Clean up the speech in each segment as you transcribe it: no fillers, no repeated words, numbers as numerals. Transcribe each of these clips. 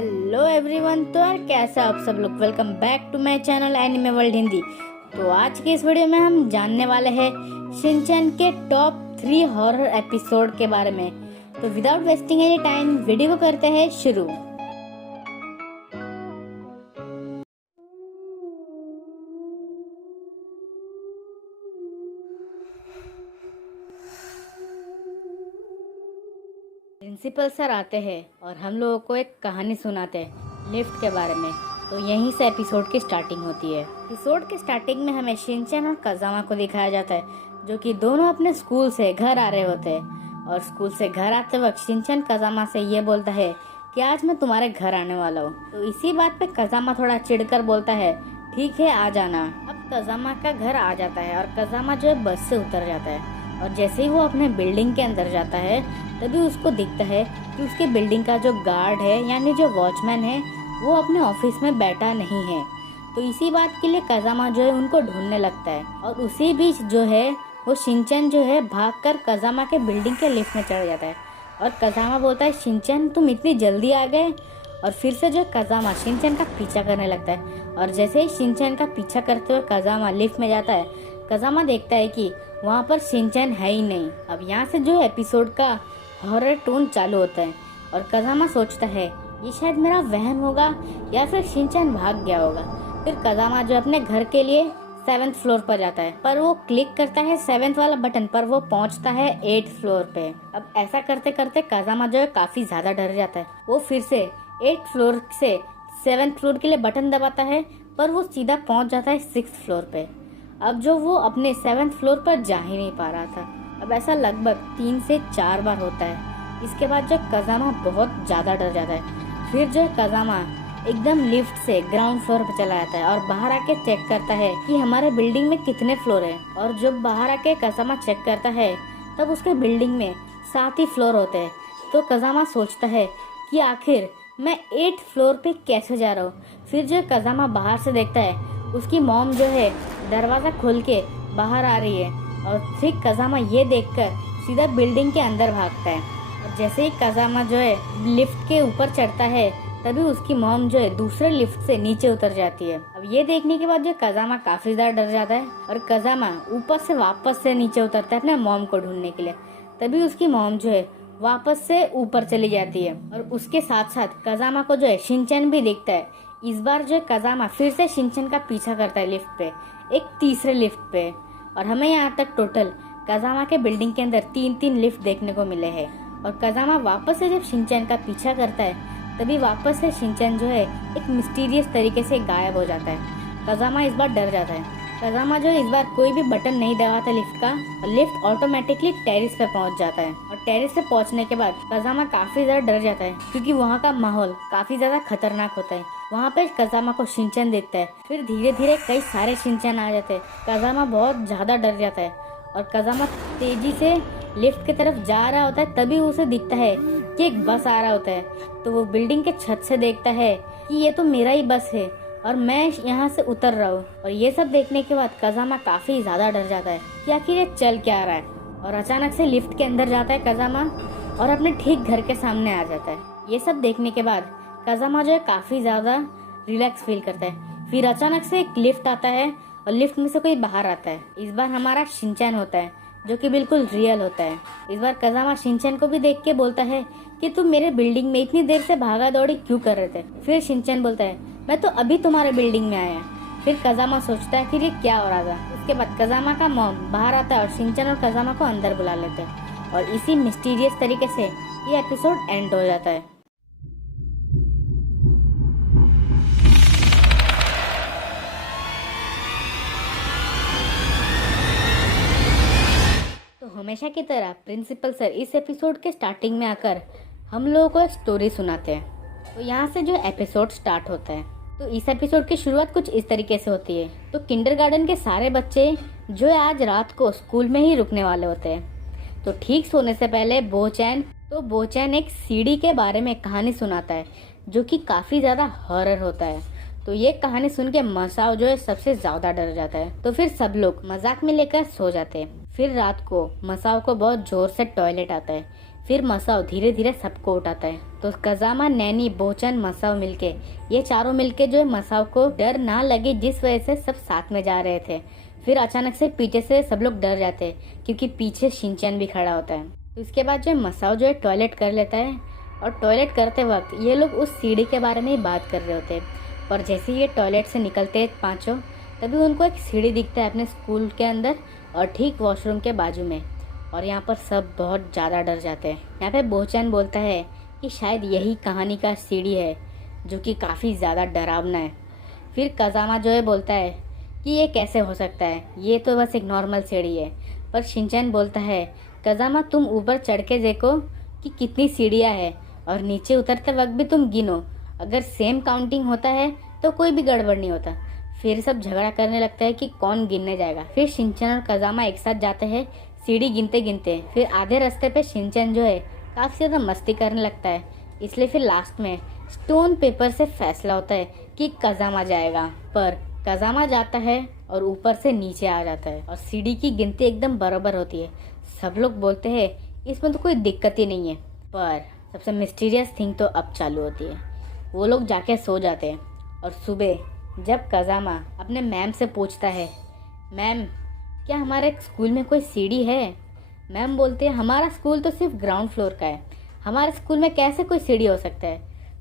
Hello everyone. तो यार कैसे आप सब लोग, welcome back to my channel anime world Hindi. तो आज के इस वीडियो में हम जानने वाले हैं शिनचैन के टॉप 3 हॉरर एपिसोड के बारे में। तो without wasting any time video को करते हैं शुरू। प्रिंसिपल सर आते हैं और हम लोगों को एक कहानी सुनाते हैं लिफ्ट के बारे में। तो यहीं से एपिसोड की स्टार्टिंग होती है। एपिसोड के स्टार्टिंग में हमें शिनचैन और कज़ामा को दिखाया जाता है, जो कि दोनों अपने स्कूल से घर आ रहे होते हैं। और स्कूल से घर आते वक्त शिनचैन कज़ामा से ये बोलता है कि आज मैं तुम्हारे घर आने वाला हूँ। तो इसी बात पे कज़ामा थोड़ा चिढ़कर बोलता है ठीक है आ जाना। अब कज़ामा का घर आ जाता है और कज़ामा जो है बस से उतर जाता है। और जैसे ही वो अपने बिल्डिंग के अंदर जाता है तभी उसको दिखता है कि उसके बिल्डिंग का जो गार्ड है यानी जो वॉचमैन है वो अपने ऑफिस में बैठा नहीं है। तो इसी बात के लिए कज़ामा जो है उनको ढूंढने लगता है। और उसी बीच जो है वो शिनचैन जो है भागकर कज़ामा के बिल्डिंग के लिफ्ट में चढ़ जाता है। और कज़ामा बोलता है शिनचैन तुम इतनी जल्दी आ गए। और फिर से जो कज़ामा शिनचैन का पीछा करने लगता है। और जैसे ही शिनचैन का पीछा करते हुए कज़ामा लिफ्ट में जाता है, कज़ामा देखता है कि वहाँ पर शिनचैन है ही नहीं। अब यहाँ से जो एपिसोड का हॉरर टोन चालू होता है और कज़ामा सोचता है ये शायद मेरा वहम होगा या फिर शिनचैन भाग गया होगा। फिर कज़ामा जो अपने घर के लिए 7th फ्लोर पर जाता है, पर वो क्लिक करता है 7th वाला बटन पर, वो पहुंचता है 8th फ्लोर पे। अब ऐसा करते करते कज़ामा जो है काफी ज्यादा डर जाता है। वो फिर से 8th फ्लोर से 7th फ्लोर के लिए बटन दबाता है, पर वो सीधा पहुंच जाता है 6th फ्लोर पे। अब जो वो अपने 7th फ्लोर पर जा ही नहीं पा रहा था। अब ऐसा लगभग 3 से 4 बार होता है। इसके बाद जो कज़ामा बहुत ज्यादा डर जाता है। फिर जो कज़ामा एकदम लिफ्ट से ग्राउंड फ्लोर पर चला जाता है और बाहर आके चेक करता है कि हमारे बिल्डिंग में कितने फ्लोर है। और जब बाहर आके कज़ामा चेक करता है तब उसके बिल्डिंग में 7 ही फ्लोर होते हैं। तो कज़ामा सोचता है कि आखिर मैं 8th फ्लोर पे कैसे जा रहा हूँ। फिर जो कज़ामा बाहर से देखता है उसकी मॉम जो है दरवाजा खोल के बाहर आ रही है। और फिर कज़ामा ये देखकर सीधा बिल्डिंग के अंदर भागता है। और जैसे ही कज़ामा जो है लिफ्ट के ऊपर चढ़ता है तभी उसकी मॉम जो है दूसरे लिफ्ट से नीचे उतर जाती है। अब ये देखने के बाद जो कज़ामा काफी ज्यादा डर जाता है और कज़ामा ऊपर से वापस से नीचे उतरता है अपने मॉम को ढूंढने के लिए। तभी उसकी मॉम जो है वापस से ऊपर चली जाती है। और उसके साथ साथ कज़ामा को जो है शिनचैन भी दिखता है। इस बार जो है कज़ामा फिर से शिनचैन का पीछा करता है लिफ्ट पे, एक तीसरे लिफ्ट पे। और हमें यहाँ तक टोटल कज़ामा के बिल्डिंग के अंदर 3-3 लिफ्ट देखने को मिले हैं। और कज़ामा वापस से जब शिनचैन का पीछा करता है तभी वापस से शिनचैन जो है एक मिस्टीरियस तरीके से गायब हो जाता है। कज़ामा इस बार डर जाता है। कज़ामा जो है इस बार कोई भी बटन नहीं दबाता लिफ्ट का और लिफ्ट ऑटोमेटिकली टेरिस पे पहुंच जाता है। और टेरिस पे पहुंचने के बाद कज़ामा काफी ज्यादा डर जाता है क्योंकि वहाँ का माहौल काफी ज्यादा खतरनाक होता है। वहाँ पे कज़ामा को शिनचैन देखता है। फिर धीरे धीरे कई सारे शिनचैन आ जाते हैं। कज़ामा बहुत ज्यादा डर जाता है और कज़ामा तेजी से लिफ्ट की तरफ जा रहा होता है। तभी उसे दिखता है कि एक बस आ रहा होता है। तो वो बिल्डिंग के छत से देखता है कि ये तो मेरा ही बस है और मैं यहाँ से उतर रहा हूँ। और ये सब देखने के बाद कज़ामा काफी ज्यादा डर जाता है कि आखिर ये चल क्या रहा है। और अचानक से लिफ्ट के अंदर जाता है कज़ामा और अपने ठीक घर के सामने आ जाता है। ये सब देखने के बाद कज़ामा जो है काफी ज्यादा रिलैक्स फील करता है। फिर अचानक से एक लिफ्ट आता है और लिफ्ट में से कोई बाहर आता है। इस बार हमारा शिनचैन होता है जो कि बिल्कुल रियल होता है। इस बार कज़ामा शिनचैन को भी देख के बोलता है कि तुम मेरे बिल्डिंग में इतनी देर से भागा दौड़ी क्यों कर रहे थे। फिर शिनचैन बोलता है मैं तो अभी तुम्हारे बिल्डिंग में आया। फिर कज़ामा सोचता है कि ये क्या हो रहा था। उसके बाद कज़ामा का मॉम बाहर आता है और शिनचैन और कज़ामा को अंदर बुला लेते हैं। और इसी मिस्टीरियस तरीके से ये एपिसोड एंड हो जाता है। तो हमेशा की तरह प्रिंसिपल सर इस एपिसोड के स्टार्टिंग में आकर हम लोगों को एक स्टोरी सुनाते हैं। तो यहाँ से जो एपिसोड स्टार्ट होता है तो इस एपिसोड की शुरुआत कुछ इस तरीके से होती है। तो किंडरगार्टन के सारे बच्चे जो है आज रात को स्कूल में ही रुकने वाले होते हैं। तो ठीक सोने से पहले बोचैन एक सीढ़ी के बारे में कहानी सुनाता है जो कि काफी ज्यादा हॉरर होता है। तो ये कहानी सुन के मसाओ जो है सबसे ज्यादा डर जाता है। तो फिर सब लोग मजाक में लेकर सो जाते हैं। फिर रात को मसाओ को बहुत जोर से टॉयलेट आता है। फिर मसाओ धीरे धीरे सबको उठाता है तो कजामा, नैनी, बोचन, मसाओ मिलके, ये चारों मिलके जो है मसाओ को डर ना लगे जिस वजह से सब साथ में जा रहे थे। फिर अचानक से पीछे से सब लोग डर जाते हैं क्योंकि पीछे शिनचैन भी खड़ा होता है। तो इसके बाद जो है मसाओ जो है टॉयलेट कर लेता है और टॉयलेट करते वक्त ये लोग उस सीढ़ी के बारे में ही बात कर रहे होते हैं। और जैसे ही ये टॉयलेट से निकलते हैं पाँचों, तभी उनको एक सीढ़ी दिखता है अपने स्कूल के अंदर और ठीक वॉशरूम के बाजू में। और यहाँ पर सब बहुत ज़्यादा डर जाते हैं। यहाँ पे बोचन बोलता है कि शायद यही कहानी का सीढ़ी है जो कि काफ़ी ज़्यादा डरावना है। फिर कजामा जो है बोलता है कि ये कैसे हो सकता है, ये तो बस एक नॉर्मल सीढ़ी है। पर शिनचैन बोलता है, कजामा तुम ऊपर चढ़ के देखो कि कितनी सीढ़ियाँ हैं और नीचे उतरते वक्त भी तुम गिनो, अगर सेम काउंटिंग होता है तो कोई भी गड़बड़ नहीं होता। फिर सब झगड़ा करने लगता है कि कौन गिनने जाएगा। फिर शिनचैन और कजामा एक साथ जाते हैं सीढ़ी गिनते गिनते। फिर आधे रास्ते पे शिनचैन जो है काफ़ी ज़्यादा मस्ती करने लगता है, इसलिए फिर लास्ट में स्टोन पेपर से फैसला होता है कि कजामा जाएगा। पर कजामा जाता है और ऊपर से नीचे आ जाता है और सीढ़ी की गिनती एकदम बराबर होती है। सब लोग बोलते हैं इसमें तो कोई दिक्कत ही नहीं है। पर सबसे मिस्टीरियस थिंग तो अब चालू होती है। वो लोग जाके सो जाते हैं और सुबह जब कजामा अपने मैम से पूछता है, मैम क्या हमारे स्कूल में कोई सीढ़ी है? मैम बोलते हैं हमारा स्कूल तो सिर्फ ग्राउंड फ्लोर का है, हमारे स्कूल में कैसे कोई सीढ़ी हो सकता है।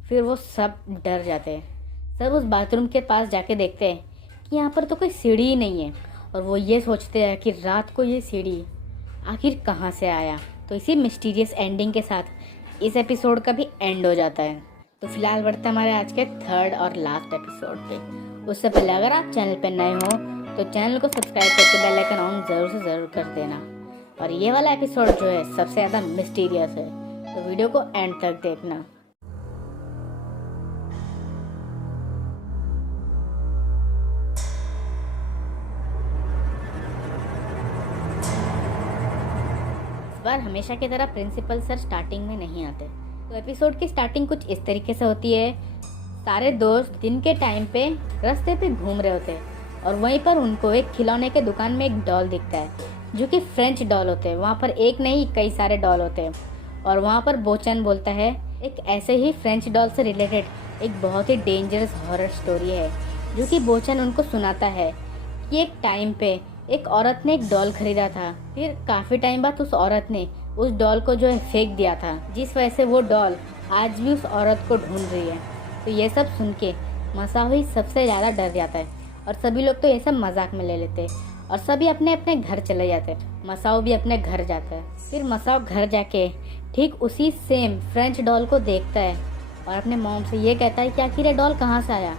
फिर वो सब डर जाते हैं। सब उस बाथरूम के पास जाके देखते हैं कि यहाँ पर तो कोई सीढ़ी ही नहीं है और वो ये सोचते हैं कि रात को ये सीढ़ी आखिर कहाँ से आया। तो इसी मिस्टीरियस एंडिंग के साथ इस एपिसोड का भी एंड हो जाता है। तो फिलहाल बढ़ते हैं हमारे आज के थर्ड और लास्ट एपिसोड पे। उससे पहले अगर आप चैनल पे नए हो तो चैनल को सब्सक्राइब करके बेल आइकन ऑन ज़रूर से ज़रूर कर देना। और ये वाला एपिसोड जो है सबसे ज़्यादा मिस्टीरियस है, तो वीडियो को एंड तक देखना। इस बार हमेशा की तरह प्रिंसिपल सर स्टार्टिंग में नहीं आते। तो एपिसोड की स्टार्टिंग कुछ इस तरीके से होती है। सारे दोस्त दिन के टाइम पे रास्ते पे घूम रहे होते हैं और वहीं पर उनको एक खिलौने के दुकान में एक डॉल दिखता है जो कि फ्रेंच डॉल होते हैं। वहाँ पर एक नहीं कई सारे डॉल होते हैं। और वहाँ पर बोचन बोलता है एक ऐसे ही फ्रेंच डॉल से रिलेटेड एक बहुत ही डेंजरस हॉरर स्टोरी है जो कि बोचन उनको सुनाता है कि एक टाइम पे एक औरत ने एक डॉल खरीदा था। फिर काफ़ी टाइम बाद उस औरत ने उस डॉल को जो है फेंक दिया था, जिस वजह से वो डॉल आज भी उस औरत को ढूंढ रही है। तो ये सब सुन के मसाओ ही सबसे ज़्यादा डर जाता है और सभी लोग तो ये सब मजाक में ले लेते हैं और सभी अपने अपने घर चले जाते हैं। मसाओ भी अपने घर जाता है। फिर मसाओ घर जाके ठीक उसी सेम फ्रेंच डॉल को देखता है और अपने मॉम से ये कहता है कि आखिर ये डॉल कहाँ से आया।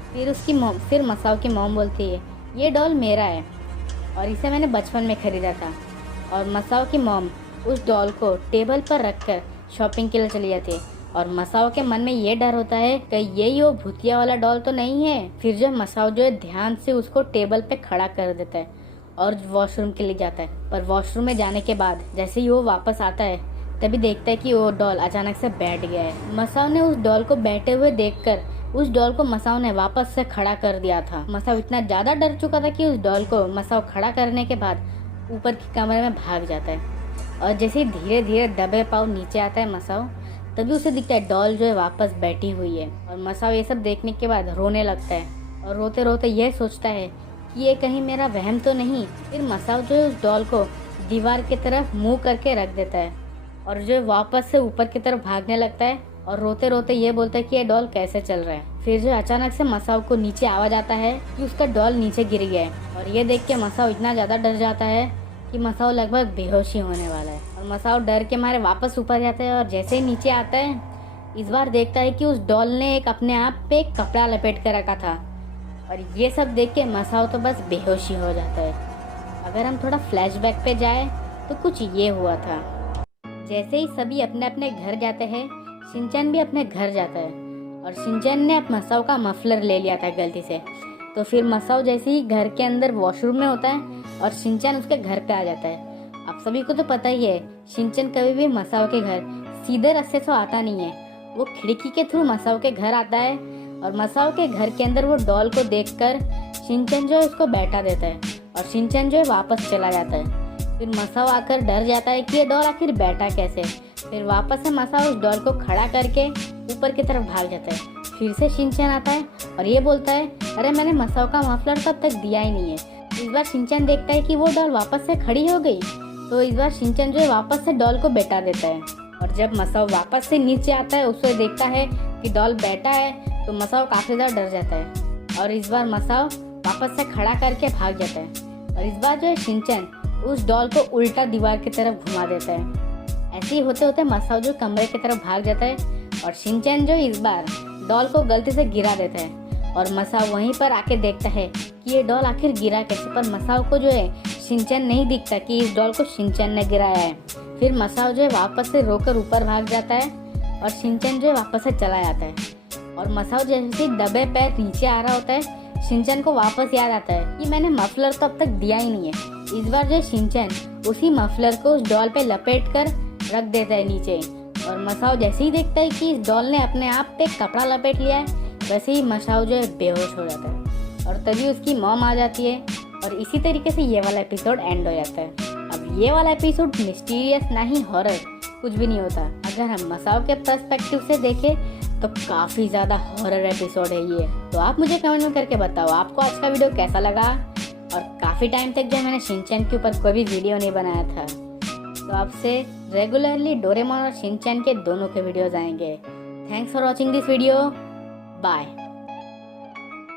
फिर मसाओ की मॉम बोलती है ये डॉल मेरा है और इसे मैंने बचपन में खरीदा था। और मसाओ की मॉम उस डॉल को टेबल पर रखकर शॉपिंग के लिए चली जाती है और मसाओ के मन में ये डर होता है कि यही वो भूतिया वाला डॉल तो नहीं है। फिर जो मसाओ जो है ध्यान से उसको टेबल पे खड़ा कर देता है और वॉशरूम के लिए जाता है। पर वॉशरूम में जाने के बाद जैसे ही वो वापस आता है तभी देखता है कि वो डॉल अचानक से बैठ गया है। मसाओ ने उस डॉल को बैठे हुए देखकर उस डॉल को मसाओ ने वापस से खड़ा कर दिया था। मसाओ इतना ज़्यादा डर चुका था कि उस डॉल को मसाओ खड़ा करने के बाद ऊपर के कमरे में भाग जाता है। और जैसे धीरे धीरे दबे पाँव नीचे आता है मसाओ, तभी उसे दिखता है डॉल जो है वापस बैठी हुई है। और मसाओ ये सब देखने के बाद रोने लगता है और रोते रोते यह सोचता है कि ये कहीं मेरा वहम तो नहीं। फिर मसाओ जो है उस डॉल को दीवार की तरफ मुंह करके रख देता है और जो वापस से ऊपर की तरफ भागने लगता है और रोते रोते ये बोलता है कि ये डॉल कैसे चल रहा है। फिर जो अचानक से मसाओ को नीचे आवाज आता है कि उसका डॉल नीचे गिर गया है और ये देख के मसाओ इतना ज़्यादा डर जाता है कि मसाओ लगभग बेहोशी होने वाला है। और मसाओ डर के मारे वापस ऊपर जाता है और जैसे ही नीचे आता है इस बार देखता है कि उस डॉल ने एक अपने आप पे एक कपड़ा लपेट कर रखा था। और ये सब देख के मसाओ तो बस बेहोशी हो जाता है। अगर हम थोड़ा फ्लैशबैक पे जाए तो कुछ ये हुआ था। जैसे ही सभी अपने अपने घर जाते हैं, शिनचैन भी अपने घर जाता है और शिनचैन ने मसाओ का मफलर ले लिया था गलती से। तो फिर मसाओ जैसे ही घर के अंदर वॉशरूम में होता है और शिनचैन उसके घर पे आ जाता है। आप सभी को तो पता ही है शिनचैन कभी भी मसाओ के घर सीधे रास्ते से आता नहीं है, वो खिड़की के थ्रू मसाओ के घर आता है। और मसाओ के घर के अंदर वो डॉल को देखकर शिनचैन जो है उसको बैठा देता है और शिनचैन जो है वापस चला जाता है। फिर मसाओ आकर डर जाता है कि ये डॉल आखिर बैठा कैसे। फिर वापस से मसाओ उस डॉल को खड़ा करके ऊपर की तरफ भाग जाता है। फिर से शिनचैन आता है और ये बोलता है, अरे मैंने मसाओ का मफलर तब तक दिया ही नहीं है। इस बार शिनचैन देखता है कि वो डॉल वापस से खड़ी हो गई, तो इस बार शिनचैन जो है वापस से डॉल को बैठा देता है। और जब मसाओ वापस से नीचे आता है, उसे देखता है कि डॉल बैठा है, तो मसाओ काफी ज्यादा डर जाता है और इस बार मसाओ वापस से खड़ा करके भाग जाता है। और इस बार जो है शिनचैन उस डॉल को उल्टा दीवार की तरफ घुमा देता है। ऐसे ही होते होते मसाओ जो कमरे की तरफ भाग जाता है और शिनचैन जो इस बार डॉल को गलती से गिरा देता है और मसाओ वहीं पर आके देखता है कि ये डॉल आखिर गिरा कैसे। पर मसाओ को जो है शिनचैन नहीं दिखता कि इस डॉल को शिनचैन ने गिराया है। फिर मसाओ जो है वापस से रोकर ऊपर भाग जाता है और शिनचैन जो है वापस से चला जाता है। और मसाओ जैसे ही दबे पैर नीचे आ रहा होता है, शिनचैन को वापस याद आता है कि मैंने मफलर तो अब तक दिया ही नहीं है। इस बार जो शिनचैन उसी मफलर को उस डॉल पे लपेट कर रख देता है नीचे। और मसाओ जैसे ही देखता है कि इस डॉल ने अपने आप पे कपड़ा लपेट लिया है, वैसे ही मसाओ जो है बेहोश हो जाता है और तभी उसकी मॉम आ जाती है और इसी तरीके से ये वाला एपिसोड एंड हो जाता है। अब ये वाला एपिसोड मिस्टीरियस ना ही हॉरर कुछ भी नहीं होता। अगर हम मसाओ के पर्सपेक्टिव से देखें तो काफ़ी ज़्यादा हॉरर एपिसोड है ये। तो आप मुझे कमेंट में करके बताओ आपको आज का वीडियो कैसा लगा। और काफ़ी टाइम तक जो मैंने शिनचैन के ऊपर कोई भी वीडियो नहीं बनाया था, तो आपसे रेगुलरली डोरेमोन और शिनचैन के दोनों के वीडियोज़ आएंगे। Thanks for watching this video. Bye.